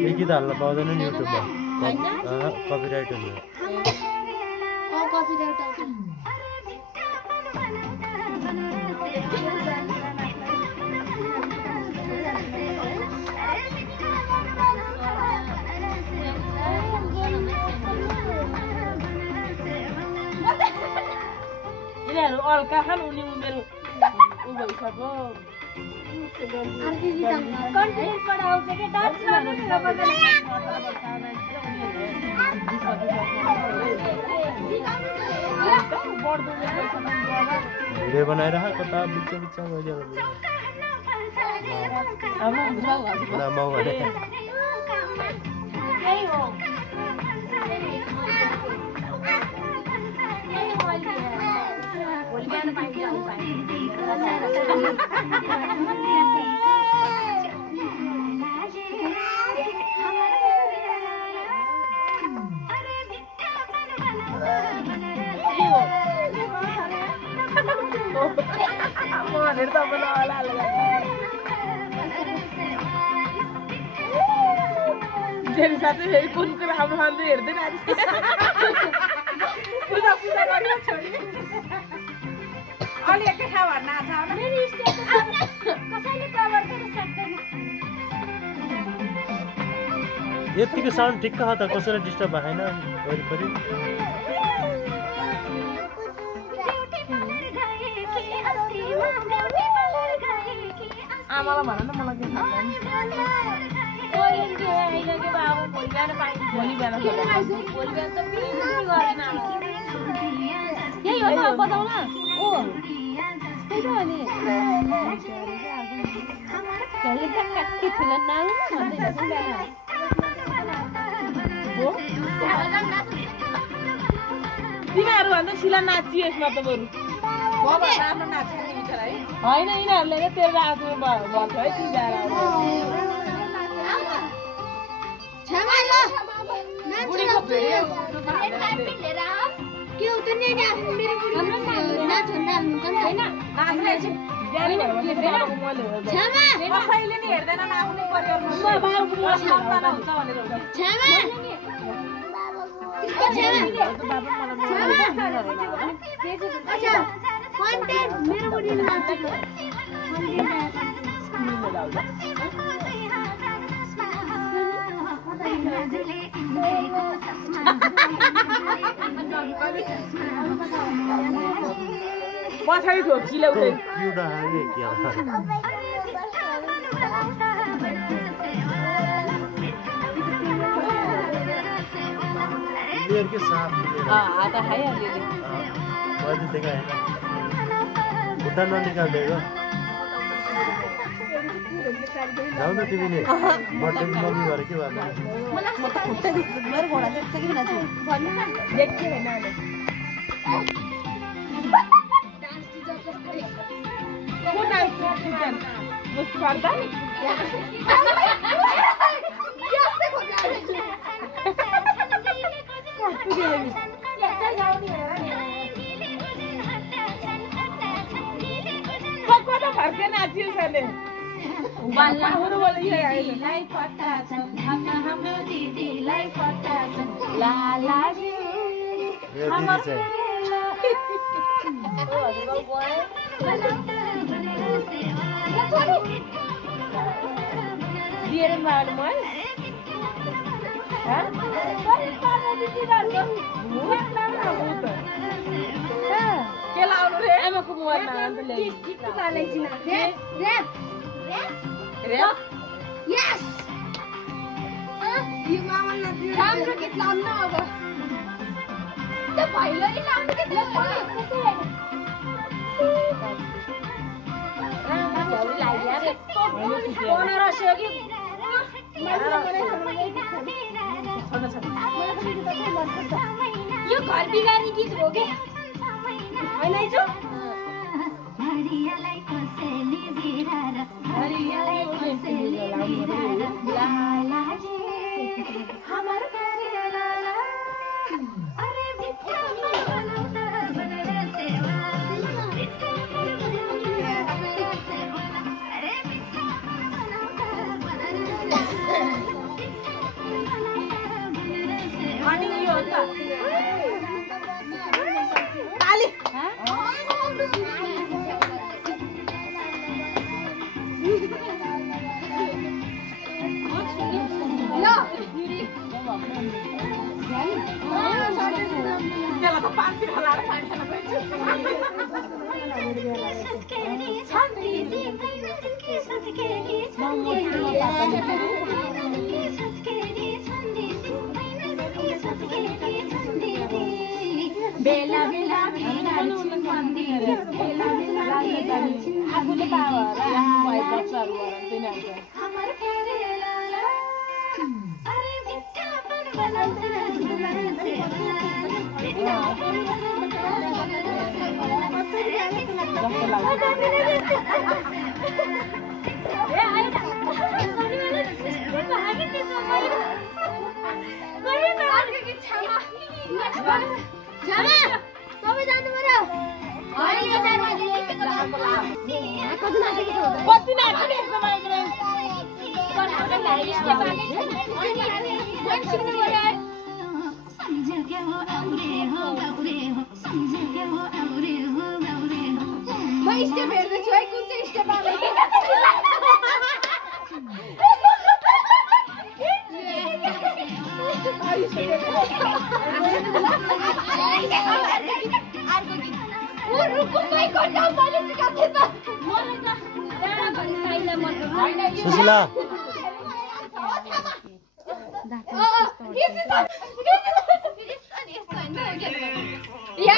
यो गीत हाल्न पाउँदैन नि युट्युबमा कपिराइट हुन्छ यिनीहरू अल्का खान उनी उमेर उ भइसक्यो कन्फिडेन्स बढाउँछ के डान्स गर्नु भिडियो बनाएर कता बिच मैले जेरी साथै फेरि कुन कुरा हाम्रो खानु हेर्दैन आज पूजा गर्न छोडी अलि एकै ठाउँ भन्न आछ मेरो स्टेटस कसैले कभर गर्न सक्दैन यतिको साउन्ड ठिक्क छ त कसैलाई डिस्टर्ब भएन वरिपरि आमालाई भन न मलाई के थाहा भोलि बिहान त गरेन यही हो त बताउला ओ त्यही त हो नि कहिले त काट्टी फुल नाउ भन्दै तिमीहरू भन्दा शिला नाचियो यसमा त बरु राम्रो नाच्ने बिचरा है होइन यिनीहरूले नै तेरो आफ्नो भन्छ है ती जाएर बुढीको भेडे के हो त नि आफ्नो मेरो बुढी नाच भन्दा हैन नाच्ने चाहिँ ज्यानी भएर मैले कसैले नि हेर्दैन आफ्नै परिवारमा सन्तान हुन्छ भनेर कन्टेन्ट मेरो बुढी नाच पछाडि ठोकी ल्याउँदै हात खाइहाल्यो मैले देखाएन खुट्टा ननिकालिदिएको जाऊ न तिमीले मटन मम्मी भएर के भन्नु मलाई म त खुट्टा मेरो घोडा देख्छ कि नछ भन्नु न देख्थे हैन अनि डान्स टिचर को डान्स टिचर म सर्दा यस्तै खोज्या कता फर्के नाच्यो सले बाल्लाहरु बोलिरहेको लाई पत्ता छन् हाम्रो दिदीलाई पत्ता छन् लालाजी हाम्रो दिएर मार्नु म के लाउनु रे आमाको मोबाइलमा अन्त यस यो मामा राम्रो गीत लाउनु न अब त भइलो नि लाउनु गीत यो घर बिगारी गीत हो के हैन आइजो हरियालाई कसैले बिरार हरियालाई कसैले बिरार लाला जी हाम्रो करेला अरे भिट्टा बनाउँदा भनेर सेवा भिट्टा बनाउँदा भनेर सेवा अरे भिट्टा बनाउँदा भनेर सेवा अनि यो हो त आली बेला बेला आफूले पावर अरे भिट्टा बनाउँदा स्टेप हेर्दैछु है कुन चाहिँ स्टेप सुशीला या